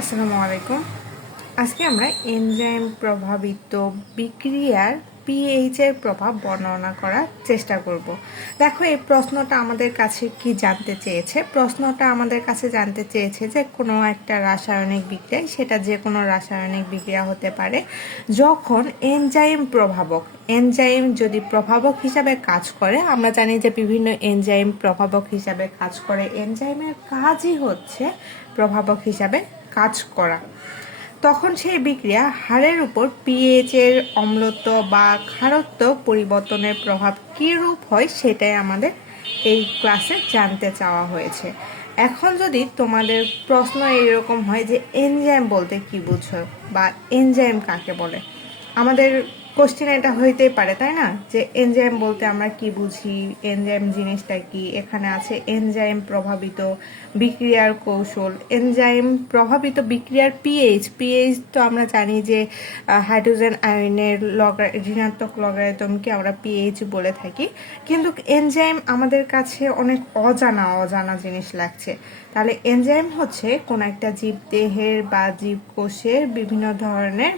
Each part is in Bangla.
আসসালামু আলাইকুম। আজকে আমরা এনজাইম প্রভাবিত বিক্রিয়ার পিএইচ এর প্রভাব বর্ণনা করার চেষ্টা করব। দেখো, এই প্রশ্নটা আমাদের কাছে কি জানতে চেয়েছে? প্রশ্নটা আমাদের কাছে জানতে চেয়েছে যে কোনো একটা রাসায়নিক বিক্রিয়া, সেটা যে কোনো রাসায়নিক বিক্রিয়া হতে পারে, যখন এনজাইম যদি প্রভাবক হিসাবে কাজ করে। আমরা জানি যে বিভিন্ন এনজাইম প্রভাবক হিসাবে কাজ করে। এনজাইমের কাজই হচ্ছে প্রভাবক হিসাবে কাজ করা। তখন সেই বিক্রিয়া হারের উপর পিএইচ এর অম্লত্ব বা ক্ষারত্ব পরিবর্তনের প্রভাব কীরূপ হয়, সেটাই আমাদের এই ক্লাসে জানতে চাওয়া হয়েছে। এখন যদি তোমাদের প্রশ্ন এরকম হয় যে এনজাইম বলতে কি বুঝো বা এনজাইম কাকে বলে, আমাদের কোশ্চেন এটা হইতেই পারে, তাই না? যে এনজাইম বলতে আমরা কি বুঝি, এনজাইম জিনিসটা কি। এখানে আছে এনজাইম প্রভাবিত বিক্রিয়ার কৌশল, এনজাইম প্রভাবিত বিক্রিয়ার পিএইচ তো আমরা জানি যে হাইড্রোজেন আয়নের ঋণাত্মক লগারিদমকে আমরা পিএইচ বলে থাকি। কিন্তু এনজাইম আমাদের কাছে অনেক অজানা জিনিস লাগছে। তাহলে এনজাইম হচ্ছে কোন একটা জীবদেহের বা জীবকোষের বিভিন্ন ধরনের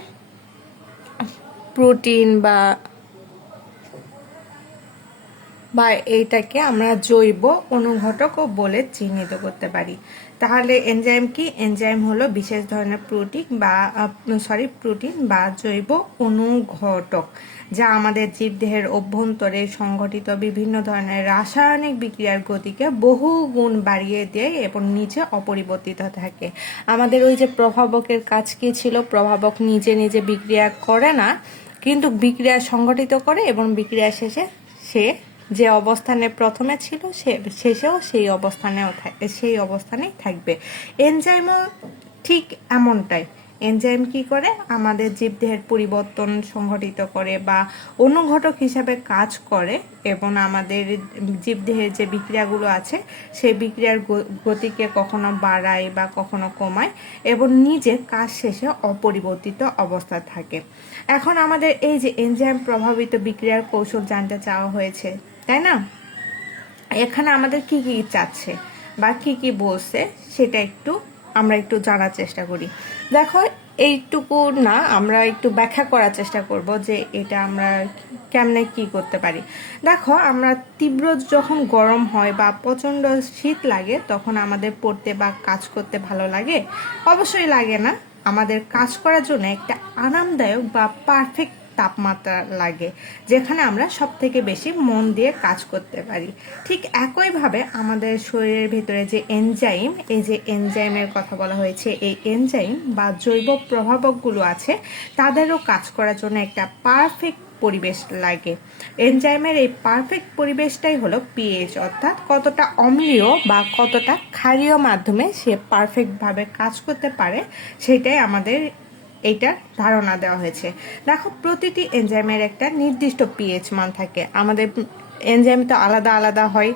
প্রোটিন বা এইটাকে আমরা জৈব অনুঘটকও বলে চিহ্নিত করতে পারি। তাহলে এনজাইম কি? এনজাইম হলো বিশেষ ধরনের প্রোটিন বা জৈব অনুঘটক, যা আমাদের জীবদেহের অভ্যন্তরে সংঘটিত বিভিন্ন ধরনের রাসায়নিক বিক্রিয়ার গতিকে বহু গুণ বাড়িয়ে দেয় এবং নিচে অপরিবর্তিত থাকে। আমাদের ওই যে প্রভাবকের কাজ কি ছিল? প্রভাবক নিজে নিজে বিক্রিয়া করে না, কিন্তু বিক্রিয়া সংঘটিত করে এবং বিক্রিয়া শেষে সে যে অবস্থানে প্রথমে ছিল সে শেষেও সেই অবস্থানেই থাকবে। এনজাইমও ঠিক এমনটাই। এনজাইম কি করে? আমাদের জীবদেহের পরিবর্তন সংঘটিত করে বা অনুঘটক হিসাবে কাজ করে এবং আমাদের জীবদেহের যে বিক্রিয়াগুলো আছে সেই বিক্রিয়ার গতিকে কখনো বাড়ায় বা কখনো কমায় এবং নিজে কাজ শেষে অপরিবর্তিত অবস্থা থাকে। এখন আমাদের এই যে এনজাইম প্রভাবিত বিক্রিয়ার কৌশল জানতে চাওয়া হয়েছে, তাই না? এখানে আমাদের কি কি চাচ্ছে বা কি কি বলছে সেটা আমরা একটু জানার চেষ্টা করি। দেখো, এইটুকু না, আমরা একটু ব্যাখ্যা করার চেষ্টা করব যে এটা আমরা কেমনে কি করতে পারি। দেখো, আমরা তীব্র যখন গরম হয় বা প্রচণ্ড শীত লাগে, তখন আমাদের পড়তে বা কাজ করতে ভালো লাগে? অবশ্যই লাগে না। আমাদের কাজ করার জন্য একটা আরামদায়ক বা পারফেক্ট তাপমাত্রা লাগে, যেখানে আমরা সব থেকে বেশি মন দিয়ে কাজ করতে পারি। ঠিক একইভাবে আমাদের শরীরের ভিতরে যে এনজাইম, এই যে এনজাইমের কথা বলা হয়েছে, এই এনজাইম বা জৈব প্রভাবকগুলো আছে, তাদেরও কাজ করার জন্য একটা পারফেক্ট পরিবেশ লাগে। এনজাইমের এই পারফেক্ট পরিবেশটাই হলো পিএইচ, অর্থাৎ কতটা অম্লীয় বা কতটা ক্ষারীয় মাধ্যমে সে পারফেক্টভাবে কাজ করতে পারে, সেটাই আমাদের এইটার ধারণা দেওয়া হয়েছে। দেখো, প্রতিটি এনজাইমের একটা নির্দিষ্ট পিএইচ মান থাকে। আমাদের এনজাইম তো আলাদা আলাদা হয়।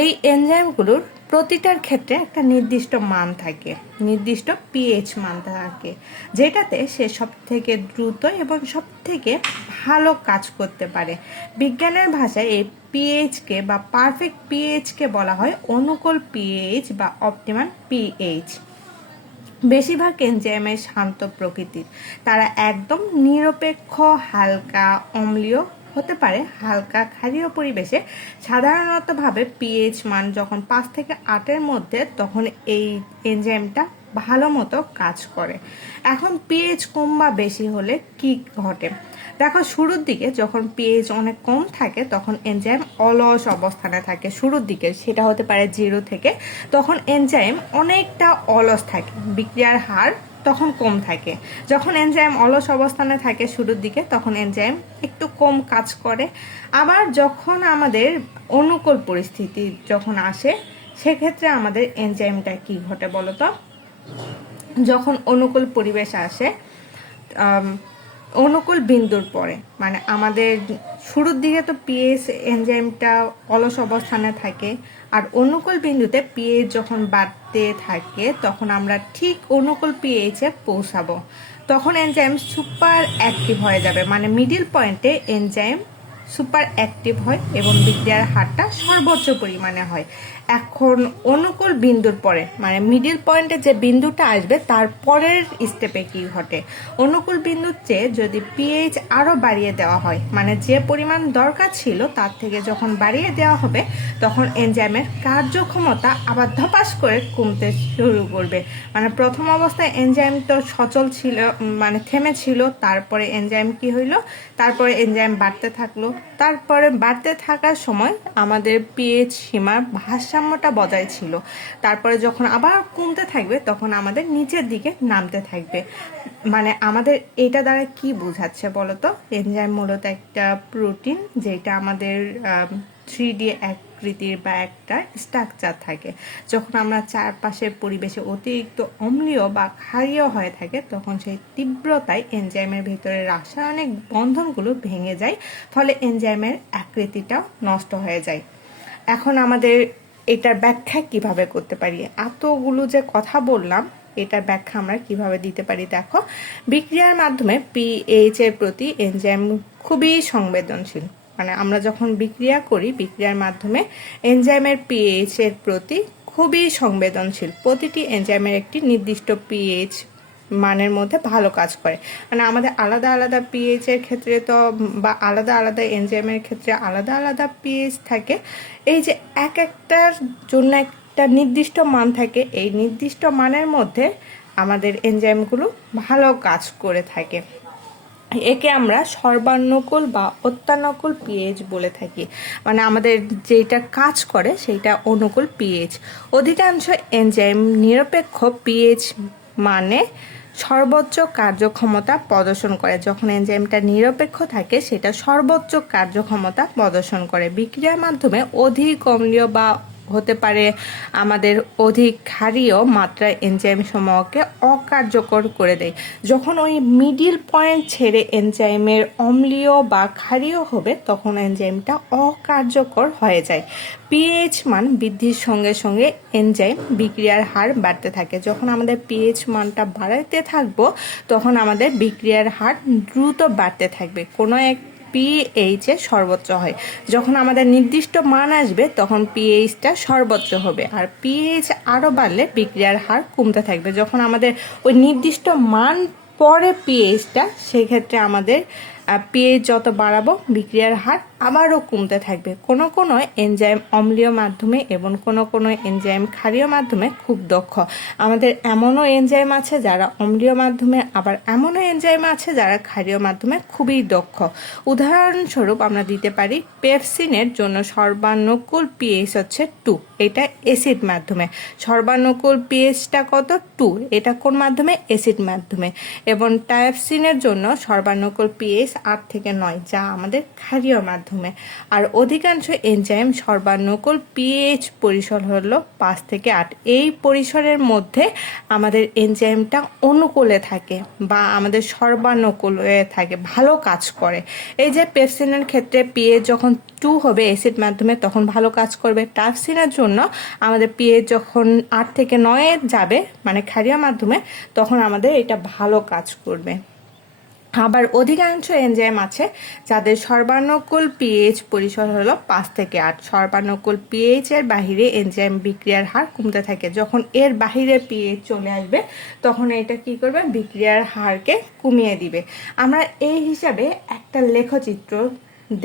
এই এনজাইমগুলোর প্রতিটার ক্ষেত্রে একটা নির্দিষ্ট মান থাকে, নির্দিষ্ট পিএইচ মান থাকে, যেটাতে সে সব থেকে দ্রুত এবং সব থেকে ভালো কাজ করতে পারে। বিজ্ঞানের ভাষায় এই পিএইচকে বা পারফেক্ট পিএইচকে বলা হয় অনুকূল পিএইচ বা অপটিমাল পিএইচ। বেশিরভাগ এনজাইমের শান্ত প্রকৃতির, তারা একদম নিরপেক্ষ, হালকা অম্লীয় হতে পারে হালকা ক্ষারীয় পরিবেশে। সাধারণতভাবে পিএইচ মান যখন 5 থেকে 8-এর মধ্যে, তখন এই এনজাইমটা ভালো মতো কাজ করে। এখন পিএইচ কম বা বেশি হলে কি ঘটে? দেখো, শুরুর দিকে যখন পিএইচ অনেক কম থাকে, তখন এনজাইম অলস অবস্থানে থাকে। শুরুর দিকে সেটা হতে পারে 0 থেকে, তখন এনজাইম অনেকটা অলস থাকে, বিক্রিয়ার হার তখন কম থাকে। যখন এনজাইম অলস অবস্থানে থাকে শুরুর দিকে, তখন এনজাইম একটু কম কাজ করে। আবার যখন আমাদের অনুকূল পরিস্থিতি যখন আসে, সেক্ষেত্রে আমাদের এনজাইমটা কি ঘটে বলো তো? যখন অনুকূল পরিবেশ আসে, অনুকূল বিন্দুর পরে, মানে আমাদের শুরুর দিকে তো পিএইচ এনজাইমটা অলস অবস্থানে থাকে, আর অনুকূল বিন্দুতে পিএইচ যখন বাড়তে থাকে, তখন আমরা ঠিক অনুকূল পিএইচে পৌঁছাবো। তখন এনজাইম সুপার অ্যাক্টিভ হয়ে যাবে, মানে মিডিল পয়েন্টে এনজাইম সুপার অ্যাক্টিভ হয় এবং বিক্রিয়ার হারটা সর্বোচ্চ পরিমাণে হয়। এখন অনুকূল বিন্দুর পরে মানে মিডিল পয়েন্টে যে বিন্দুটা আসবে তার পরের স্টেপে কি ঘটে, অনুকূল বিন্দুর চেয়ে যদি পিএইচ আরও বাড়িয়ে দেওয়া হয়, মানে যে পরিমাণ দরকার ছিল তার থেকে যখন বাড়িয়ে দেওয়া হবে তখন এনজাইমের কার্যক্ষমতা আবার ধপাস করে কমতে শুরু করবে। মানে প্রথম অবস্থায় এনজাইম তো সচল ছিল, মানে থেমে ছিল, তারপরে এনজাইম কি হইলো, তারপরে এনজাইম বাড়তে থাকলো, তারপরে বাড়তে থাকার সময় আমাদের পিএইচ সীমার ভারসাম্যটা বজায় ছিল, তারপরে যখন আবার কমতে থাকবে তখন আমাদের নিচের দিকে নামতে থাকবে। মানে আমাদের এটা দ্বারা কি বোঝাচ্ছে বলতো, এনজাইম মূলত একটা প্রোটিন যেটা আমাদের 3D আকৃতির বা একটা স্ট্রাকচার থাকে। যখন আমরা চারপাশের পরিবেশে অতিরিক্ত অম্লীয় বা ক্ষারীয় হয়ে থাকে তখন সেই তীব্রতায় এনজাইমের ভিতরে রাসায়নিক বন্ধনগুলো ভেঙে যায়, ফলে এনজাইমের আকৃতিটাও নষ্ট হয়ে যায়। এখন আমাদের এটার ব্যাখ্যা কিভাবে করতে পারি, এতগুলো যে কথা বললাম এটার ব্যাখ্যা আমরা কিভাবে দিতে পারি। দেখো, বিক্রিয়ার মাধ্যমে পিএইচ এর প্রতি এনজাইম খুবই সংবেদনশীল। মানে আমরা যখন বিক্রিয়া করি বিক্রিয়ার মাধ্যমে এনজাইমের পিএইচ এর প্রতি খুবই সংবেদনশীল। প্রতিটি এনজাইমের একটি নির্দিষ্ট পিএইচ মানের মধ্যে ভালো কাজ করে। মানে আমাদের আলাদা আলাদা পিএইচ এর ক্ষেত্রে তো বা আলাদা আলাদা এনজাইমের ক্ষেত্রে আলাদা আলাদা পিএইচ থাকে। এই যে এক একটার জন্য একটা নির্দিষ্ট মান থাকে, এই নির্দিষ্ট মানের মধ্যে আমাদের এনজাইমগুলো ভালো কাজ করে থাকে। একে আমরা সর্বানুকূল বা অত্যানুকূল পিএইচ বলে থাকি। মানে আমাদের যেটা কাজ করে সেইটা অনুকূল পিএইচ। অধিকাংশ এনজাইম নিরপেক্ষ পিএইচ মানে সর্বোচ্চ কার্যক্ষমতা প্রদর্শন করে। যখন এনজাইমটা নিরপেক্ষ থাকে সেটা সর্বোচ্চ কার্যক্ষমতা প্রদর্শন করে। বিক্রিয়ার মাধ্যমে অধিক অম্লীয় বা হতে পারে আমাদের অধিক ক্ষারীয় মাত্রায় এনজাইম সমূহকে অকার্যকর করে দেয়। যখন ওই মিডিল পয়েন্ট ছেড়ে এনজাইমের অম্লীয় বা ক্ষারীয় হবে তখন এনজাইমটা অকার্যকর হয়ে যায়। পিএইচ মান বৃদ্ধির সঙ্গে সঙ্গে এনজাইম বিক্রিয়ার হার বাড়তে থাকে। যখন আমাদের পিএইচ মানটা বাড়াতে থাকবো তখন আমাদের বিক্রিয়ার হার দ্রুত বাড়তে থাকবে। কোনো এক পিএইচ এ সর্বোচ্চ হয়। যখন আমাদের নির্দিষ্ট মান আসবে তখন পিএইচটা সর্বোচ্চ হবে, আর পিএইচ আরও বাড়লে বিক্রিয়ার হার কমতে থাকবে। যখন আমাদের ওই নির্দিষ্ট মান পরে পিএইচটা, সেক্ষেত্রে আমাদের পিএইচ যত বাড়াবো বিক্রিয়ার হার আবারও কমতে থাকবে। কোনো কোনো এনজাইম অম্লীয় মাধ্যমে এবং কোনো কোনো এনজাইম ক্ষারীয় মাধ্যমে খুব দক্ষ। আমাদের এমনও এনজাইম আছে যারা অম্লীয় মাধ্যমে, আবার এমনও এনজাইম আছে যারা ক্ষারীয় মাধ্যমে খুবই দক্ষ। উদাহরণস্বরূপ আমরা দিতে পারি পেপসিনের জন্য সর্বানুকূল পিএইচ হচ্ছে 2, এটা অ্যাসিড মাধ্যমে। সর্বানুকূল পিএইচটা কত? 2, এটা কোন মাধ্যমে? অ্যাসিড মাধ্যমে। এবং টাইপসিনের জন্য সর্বানুকূল পিএইচ 8 থেকে 9, যা আমাদের ক্ষারীয় মাধ্যমে। আর অধিকাংশ এনজাইম সর্বানুকূল পিএইচ পরিসর হলো 5 থেকে 8। এই পরিসরের মধ্যে আমাদের এনজাইমটা অনুকূলে থাকে বা আমাদের সর্বানুকূলে থাকে, ভালো কাজ করে। এই যে পেপসিনের ক্ষেত্রে পিএইচ যখন 2 হবে অ্যাসিড মাধ্যমে তখন ভালো কাজ করবে। টাইপসিনের জন্য আমাদের পিএইচ যখন 8 থেকে 9 যাবে মানে ক্ষারীয় মাধ্যমে তখন আমাদের এটা ভালো কাজ করবে। আবার অধিকাংশ এনজাইম আছে যাদের সর্বানুকূল পিএইচ পরিসর হলো 5 থেকে 8। সর্বানুকূল পিএইচ এর বাহিরে এনজাইম বিক্রিয়ার হার কমতে থাকে। যখন এর বাহিরে পিএইচ চলে আসবে তখন এটা কি করবে? বিক্রিয়ার হারকে কমিয়ে দিবে। আমরা এই হিসাবে একটা লেখচিত্র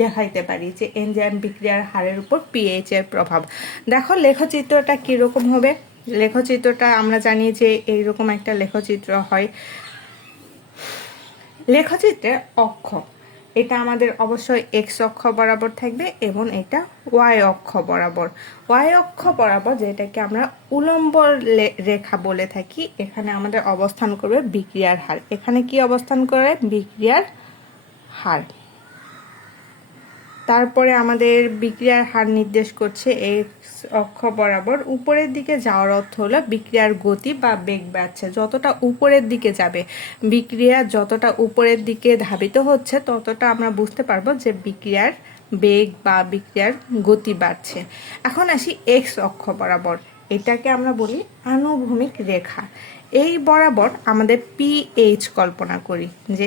দেখাইতে পারি যে এনজাইম বিক্রিয়ার হারের উপর পিএইচ এর প্রভাব। দেখো লেখচিত্রটা কিরকম হবে। লেখচিত্রটা আমরা জানি যে এইরকম একটা লেখচিত্র হয়। লেখচিত্রের অক্ষ এটা আমাদের অবশ্যই এক্স অক্ষ বরাবর থাকবে এবং এটা ওয়াই অক্ষ বরাবর। ওয়াই অক্ষ বরাবর যেটাকে আমরা উলম্ব রেখা বলে থাকি, এখানে আমাদের অবস্থান করবে বিক্রিয়ার হার। এখানে কি অবস্থান করে? বিক্রিয়ার হার। তারপরে আমাদের বিক্রিয়ার হার নির্দেশ করছে এক্স অক্ষ বরাবর। উপরের দিকে যাওয়ার অর্থ হলো বিক্রিয়ার গতি বা বেগ বাড়ছে। যতটা উপরের দিকে যাবে বিক্রিয়া, যতটা উপরের দিকে ধাবিত হচ্ছে ততটা আমরা বুঝতে পারবো যে বিক্রিয়ার বেগ বা বিক্রিয়ার গতি বাড়ছে। এখন আসি এক্স অক্ষ বরাবর। এটাকে আমরা বলি আনুভূমিক রেখা। এই বরাবর আমাদের পিএইচ কল্পনা করি, যে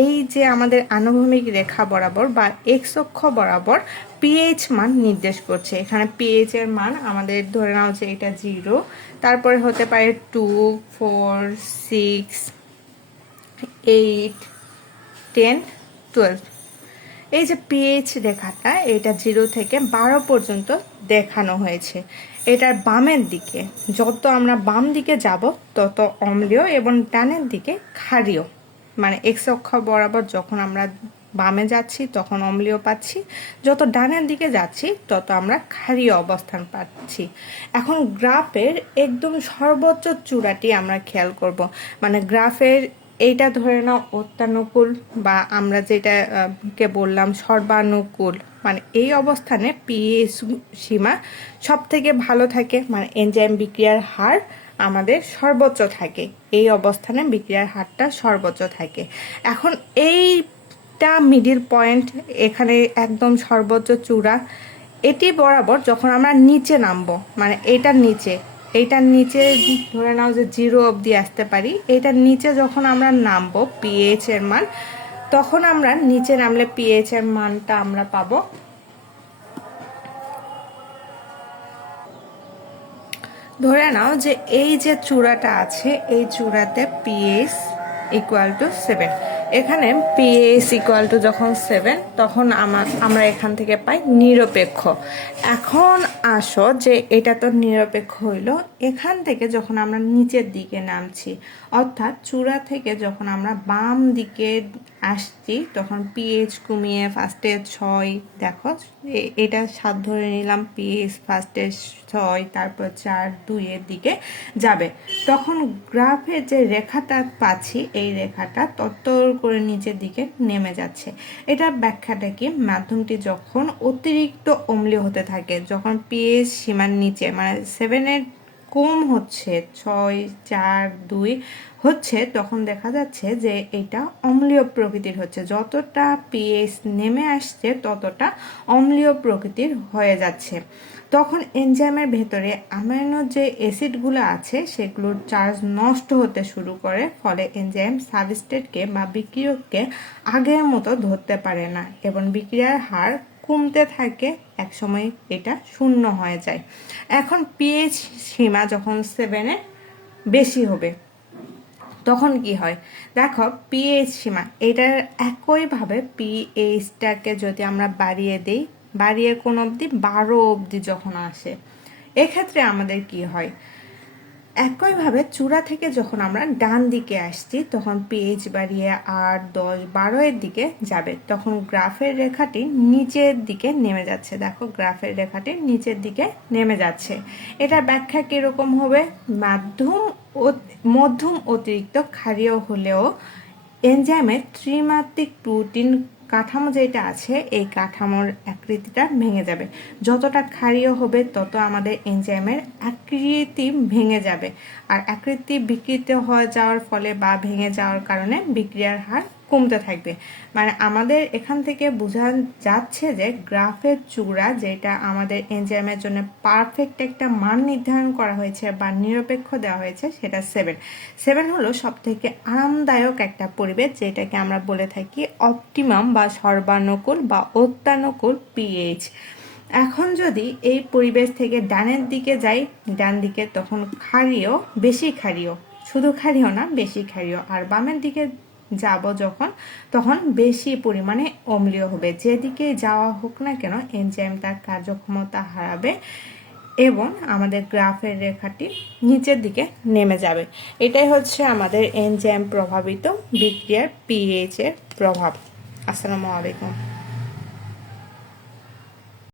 এই যে আমাদের আনুভূমিক রেখা বরাবর বা এক্স অক্ষ বরাবর পিএইচ মান নির্দেশ করছে। এখানে পিএইচ এর মান আমাদের ধরে নাও যে এটা 0, তারপরে হতে পারে 2, 4, 6, 8, 10, 12। এই যে পিএইচ রেখাটা, এটা 0 থেকে 12 পর্যন্ত দেখানো হয়েছে। এটার বামের দিকে যত আমরা বাম দিকে যাব তত অম্লীয় এবং ডানের দিকে ক্ষারীয়, মানে এক্স অক্ষ বরাবর যখন আমরা বামে যাচ্ছি তখন অম্লীয় পাচ্ছি, যত ডানের দিকে যাচ্ছি তত আমরা ক্ষারীয় অবস্থান পাচ্ছি। এখন গ্রাফের একদম সর্বোচ্চ চূড়াটি আমরা খেয়াল করব, মানে গ্রাফের এইটা ধরে নাও অত্যানুকূল, বা আমরা যেটা কে বললাম সর্বানুকূল, মানে এই অবস্থানে পিএইচ সীমা সব থেকে ভালো থাকে, মানে এনজাইম বিক্রিয়ার হার আমাদের সর্বোচ্চ থাকে, এই অবস্থানে বিক্রিয়ার হারটা সর্বোচ্চ থাকে। এখন এইটা মিডিল পয়েন্ট, এখানে একদম সর্বোচ্চ চূড়া, এটি বরাবর যখন আমরা নিচে নামবো, মানে এইটার নিচে ধরে নাও যে 0 অবধি আসতে পারি, এইটার নিচে যখন আমরা নামবো পিএইচ এর মান, তখন আমরা নিচে নামলে পিএইচ এর মানটা আমরা পাবো, ধরে নাও যে এই যে চূড়াটা আছে এই চূড়াতে পিএইচ ইকুয়াল টু 7। এখানে পিএইচ ইকুয়াল টু যখন 7, তখন আমরা এখান থেকে পাই নিরপেক্ষ। এখন আসো যে এটা তো নিরপেক্ষ হইল, এখান থেকে যখন আমরা নিচের দিকে নামছি, অর্থাৎ চূড়া থেকে যখন আমরা বাম দিকে আসছি, তখন পিএইচ কমিয়ে ফার্স্টে 6, দেখো এটা 7 ধরে নিলাম, পিএইচ ফার্স্টে 6, তারপর 4, 2 এর দিকে যাবে, তখন গ্রাফের যে রেখাটা পাচ্ছি এই রেখাটা তত্তর করে নিচের দিকে নেমে যাচ্ছে। এটার ব্যাখ্যাটা কি, মাধ্যমটি যখন অতিরিক্ত অম্লীয় হতে থাকে, যখন পিএইচ সীমার নিচে মানে 7 কম হচ্ছে, 6, 4, 2 হচ্ছে, তখন দেখা যাচ্ছে যে এটা অম্লীয় প্রকৃতির হচ্ছে। যতটা পিএইচ নেমে আসছে ততটা অম্লীয় প্রকৃতির হয়ে যাচ্ছে। তখন এনজাইমের ভেতরে অ্যামাইনো যে অ্যাসিডগুলো আছে সেগুলোর চার্জ নষ্ট হতে শুরু করে, ফলে এনজাইম সাবস্ট্রেটকে বা বিক্রিয়ককে আগের মতো ধরতে পারে না এবং বিক্রিয়ার হার কমতে থাকে, একসময় এটা 0 হয়ে যায়। এখন পিএইচ সীমা যখন 7 বেশি হবে তখন কি হয়, দেখো পিএইচ সীমা এটার একইভাবে পিএইচটাকে যদি আমরা বাড়িয়ে কোন অবধি 12 অবধি যখন আসে, এক্ষেত্রে আমাদের কি হয়, একইভাবে চূড়া থেকে যখন আমরা ডান দিকে আসছি তখন পিএইচ বাড়িয়ে 8, 10, 12 এর দিকে যাবে, তখন গ্রাফের রেখাটি নিচের দিকে নেমে যাচ্ছে। দেখো গ্রাফের রেখাটি নিচের দিকে নেমে যাচ্ছে। এটার ব্যাখ্যা কিরকম হবে, মধ্যম অতিরিক্ত ক্ষারীয় হলেও এনজাইমের ত্রিমাত্রিক প্রোটিন কাঠামো যেটা আছে এই কাঠামোর আকৃতিটা ভেঙে যাবে। যতটা ক্ষারীয় হবে তত আমাদের এনজাইমের আকৃতি ভেঙে যাবে, আর আকৃতি বিকৃত হয়ে যাওয়ার ফলে বা ভেঙে যাওয়ার কারণে বিক্রিয়ার হার কমতে থাকবে। মানে আমাদের এখান থেকে বোঝা যাচ্ছে যে গ্রাফের চূড়া যেটা আমাদের এনজাইমের জন্য পারফেক্ট একটা মান নির্ধারণ করা হয়েছে বা নিরপেক্ষ দেওয়া হয়েছে সেটা 7 হলো সব থেকে আরামদায়ক একটা পরিবেশ, যেটাকে আমরা বলে থাকি অপটিমাম বা সর্বানুকূল বা অত্যানুকূল পিএইচ। এখন যদি এই পরিবেশ থেকে ডানের দিকে যাই, ডান দিকে তখন ক্ষারীয়, বেশি ক্ষারীয়, শুধু ক্ষারীয় না বেশি ক্ষারীয়, আর বামের দিকে যাব যখন তখন বেশি পরিমাণে অম্লীয় হবে। যেদিকে যাওয়া হোক না কেন এনজাইম তার কার্যক্ষমতা হারাবে এবং আমাদের গ্রাফের রেখাটি নিচের দিকে নেমে যাবে। এটাই হচ্ছে আমাদের এনজাইম প্রভাবিত বিক্রিয়ার পিএইচ এর প্রভাব। আসসালামু আলাইকুম।